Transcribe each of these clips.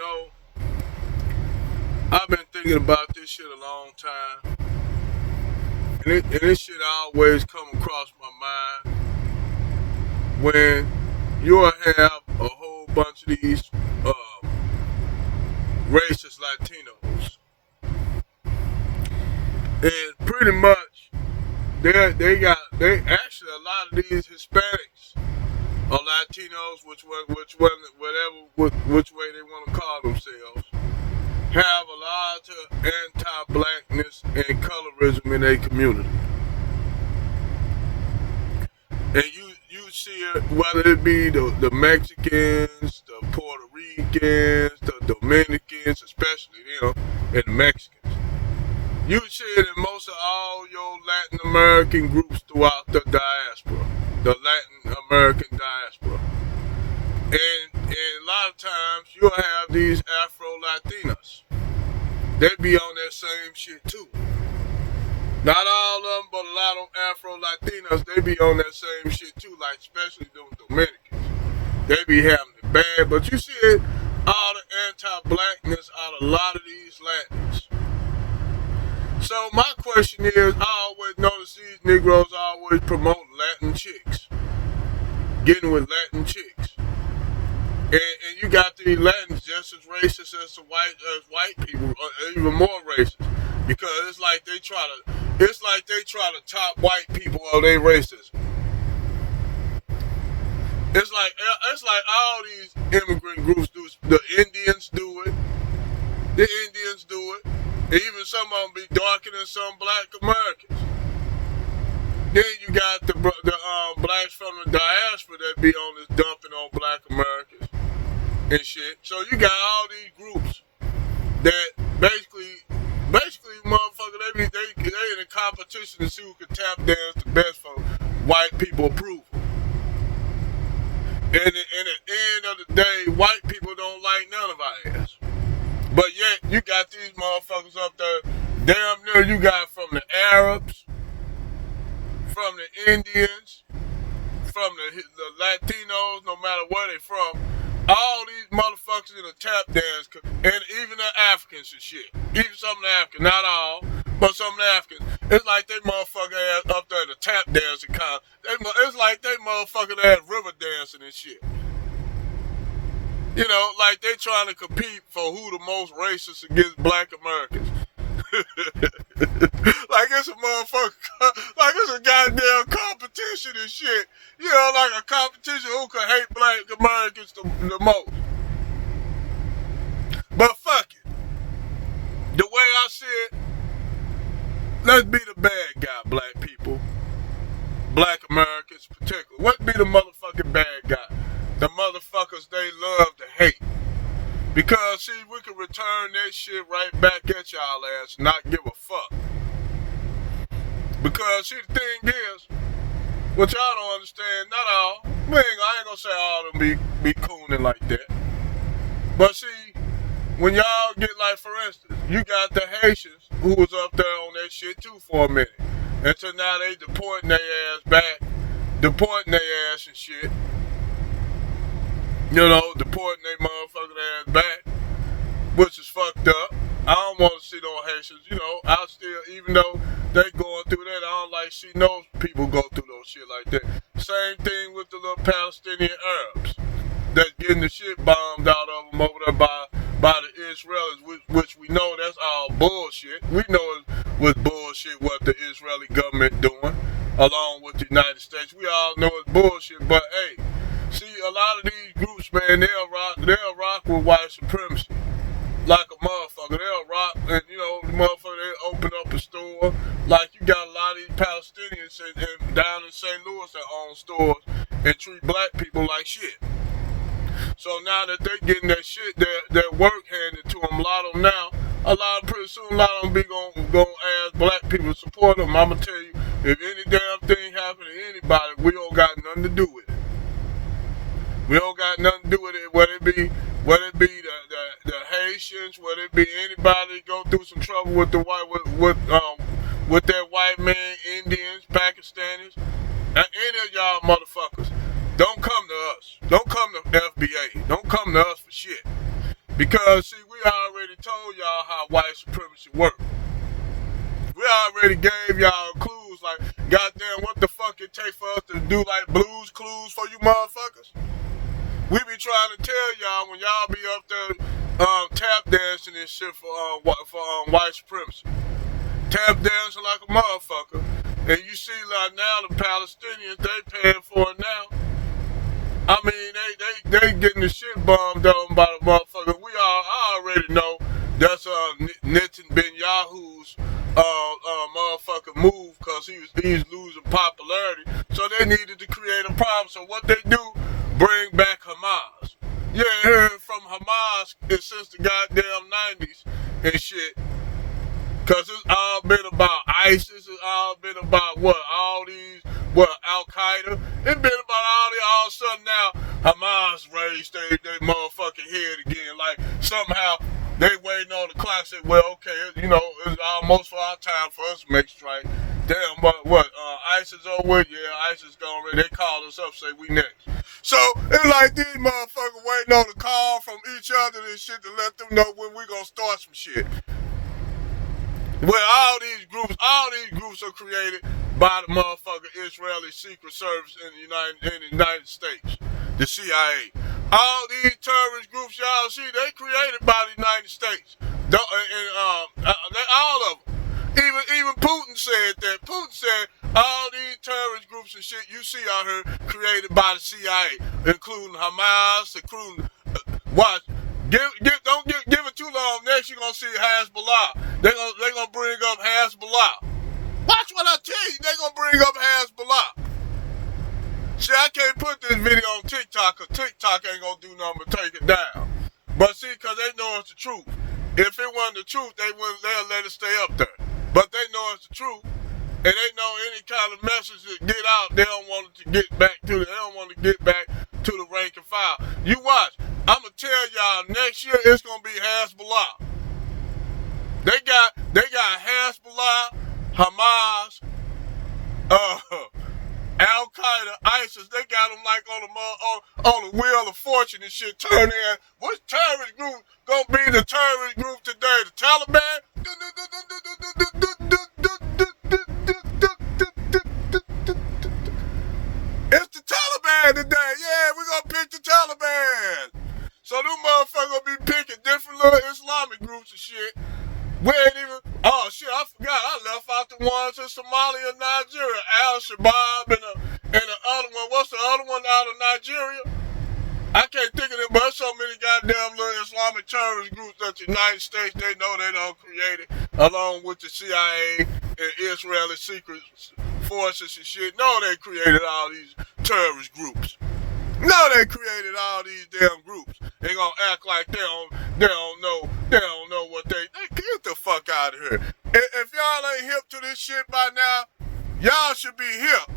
know, I've been thinking about this shit a long time, and this shit always come across my mind when you'll have a whole bunch of these racist Latinos, and pretty much they actually a lot of these Hispanics or Latinos, which way they want to call themselves, have a lot of anti-blackness and colorism in their community. And you see it, whether it be the Mexicans, the Puerto Ricans, the Dominicans, especially them, and the Mexicans. You see it in most of all your Latin American groups throughout the diaspora, the Latin American diaspora. And a lot of times you'll have these Afro-Latinas. They be on that same shit too. Not all of them, but a lot of Afro-Latinas, they be on that same shit too, like especially them Dominicans. They be having it bad, but you see it, all the anti-blackness out of a lot of these Latins. So my question is, I always notice these Negroes always promote Latin chicks, getting with Latin chicks. And you got these Latins just as racist as white people, or even more racist, because it's like they try to top white people of their racism. It's like all these immigrant groups do. The Indians do it. The Indians do it. And even some of them be darker than some black Americans. Then you got the blacks from the diaspora that be on this dumping on black Americans and shit. So you got all these groups that basically motherfucker, they in a competition to see who can tap dance the best for white people approval. And at the end of the day, white people don't like none of our ass. But yet you got these motherfuckers up there, damn near you got from the Arabs, from the Indians, from the Latinos, no matter where they from, all these motherfuckers in the tap dance, and even the Africans and shit. Even some of the Africans, not all, but some of the Africans. It's like they motherfucker ass up there in the tap dancing kind. It's like they motherfucking ass river dancing and shit. You know, like they trying to compete for who the most racist against black Americans. Like it's a motherfucker, like it's a goddamn competition and shit. You know, like a competition who can hate black Americans the most. But fuck it. The way I see it, let's be the bad guy, black people. Black Americans particularly. Let's be the motherfucking bad guy. The motherfuckers they love to hate. Because, see, we can return that shit right back at y'all ass and not give a fuck. Because, see, the thing is, what y'all don't understand, not all, I ain't gonna say all of them be cooning like that. But, see, when y'all get, like, for instance, you got the Haitians who was up there on that shit, too, for a minute. And so now they deporting their ass back, deporting their ass and shit. You know, deporting their motherfucking ass back, which is fucked up. I don't want to see no Haitians, you know, I still, even though they going through that, I don't like see no people go through those shit like that. Same thing with the little Palestinian Arabs that's getting the shit bombed out of them over there by the Israelis, which we know that's all bullshit. We know it was bullshit what the Israeli government doing, along with the United States. We all know it's bullshit, but hey, see, a lot of these groups, man, they'll rock with white supremacy. Like a motherfucker. They'll rock, and, you know, the motherfucker, they'll open up a store. Like, you got a lot of these Palestinians and down in St. Louis that own stores and treat black people like shit. So now that they're getting that shit, their work handed to them, a lot of them now, pretty soon, a lot of them be gonna ask black people to support them. I'ma tell you, if any damn thing happen to anybody, we don't got nothing to do with it. We don't got nothing to do with it, whether it be the Haitians, whether it be anybody go through some trouble with the with their white man, Indians, Pakistanis, and any of y'all motherfuckers. Don't come to us. Don't come to FBA. Don't come to us for shit. Because, see, we already told y'all how white supremacy works. We already gave y'all clues, like, goddamn, what the fuck it take for us to do, like, Blues Clues for you motherfuckers? We be trying to tell y'all when y'all be up there tap dancing and shit for white supremacy. Tap dancing like a motherfucker. And you see, like, now the Palestinians, they paying for it now. I mean, they getting the shit bombed on by the motherfucker. I already know that's Netanyahu's motherfucking move, because he's losing popularity. So they needed to create a problem. So what they do, bring back Hamas. You ain't heard from Hamas since the goddamn 90s and shit. Because it's all been about ISIS, it's all been about Al-Qaeda. It's been about all of a sudden now, Hamas raised their motherfucking head again. Like, somehow, they waiting on the clock, say, well, okay, you know, it's almost for our time for us to make strike. Damn, but ISIS over with? Yeah, ISIS gone ready. They called us up, say we next. So, it's like these motherfuckers waiting on the call from each other and shit to let them know when we gonna start some shit. Well, all these groups are created by the motherfucking Israeli Secret Service in the United States, the CIA. All these terrorist groups y'all see, they created by the United States. All of them. Even Putin said that. Putin said all these terrorist groups and shit you see out here created by the CIA, including Hamas, including watch. Don't give it too long. Next you're gonna see Hezbollah. They gonna bring up Hezbollah. Watch what I tell you. They gonna bring up Hezbollah. See, I can't put this video on TikTok, because TikTok ain't gonna do nothing but take it down. But see, because they know it's the truth. If it wasn't the truth, they'll let it stay up there. But they know it's the truth, and they know any kind of message that get out, they don't want it to get back to the rank and file. You watch. I'ma tell y'all, next year it's gonna be Hezbollah. They got Hezbollah, Hamas, Al-Qaeda, ISIS. They got them like on the wheel of fortune and shit. Turn in. Which terrorist group gonna be the terrorist group today? The Taliban? It's the Taliban today. Yeah, we're gonna pick the Taliban. So them motherfuckers gonna be picking different little Islamic groups and shit. We ain't even, oh shit, I forgot, I left out the ones in Somalia and Nigeria. Al-Shabaab and the other one, what's the other one out of Nigeria? I can't think of it, but there's so many goddamn little Islamic terrorist groups that the United States, they know they don't create it, along with the CIA and Israeli secret forces and shit. No, they created all these terrorist groups. No, they created all these damn groups. They gonna act like they don't know what they get the fuck out of here. If y'all ain't hip to this shit by now, y'all should be hip.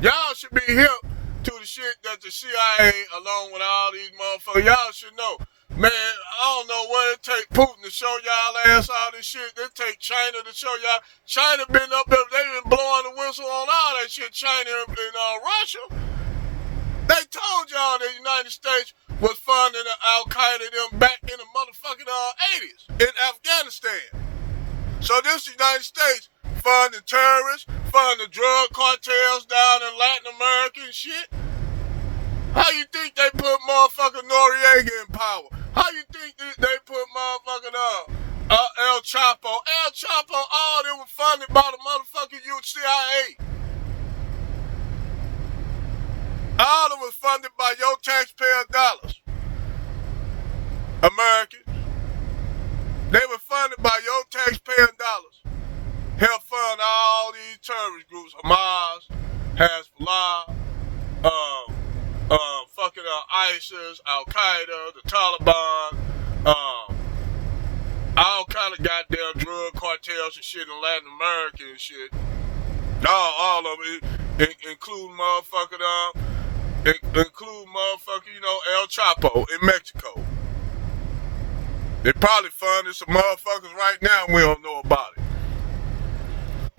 Y'all should be hip to the shit that the CIA, along with all these motherfuckers, y'all should know. Man, I don't know what it take Putin to show y'all ass all this shit. It take China to show y'all. China been up there, they been blowing the whistle on all that shit. China and Russia. They told y'all the United States was funding Al-Qaeda them back in the motherfucking 80s in Afghanistan. So this United States funding terrorists, funding drug cartels down in Latin America and shit. How you think they put motherfucking Noriega in power? How you think they put motherfucking El Chapo? El Chapo, all they were funded by the motherfucking CIA. All of them was funded by your taxpayer dollars. Americans. They were funded by your taxpayer dollars. Help fund all these terrorist groups. Hamas, Hezbollah, ISIS, Al-Qaeda, the Taliban, all kind of goddamn drug cartels and shit in Latin America and shit. All of it, including motherfucking, El Chapo in Mexico. They probably funded some motherfuckers right now and we don't know about it.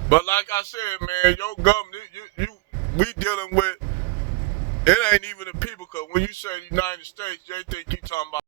But like I said, man, your government, we dealing with It ain't even the people, because when you say the United States, they think you talking about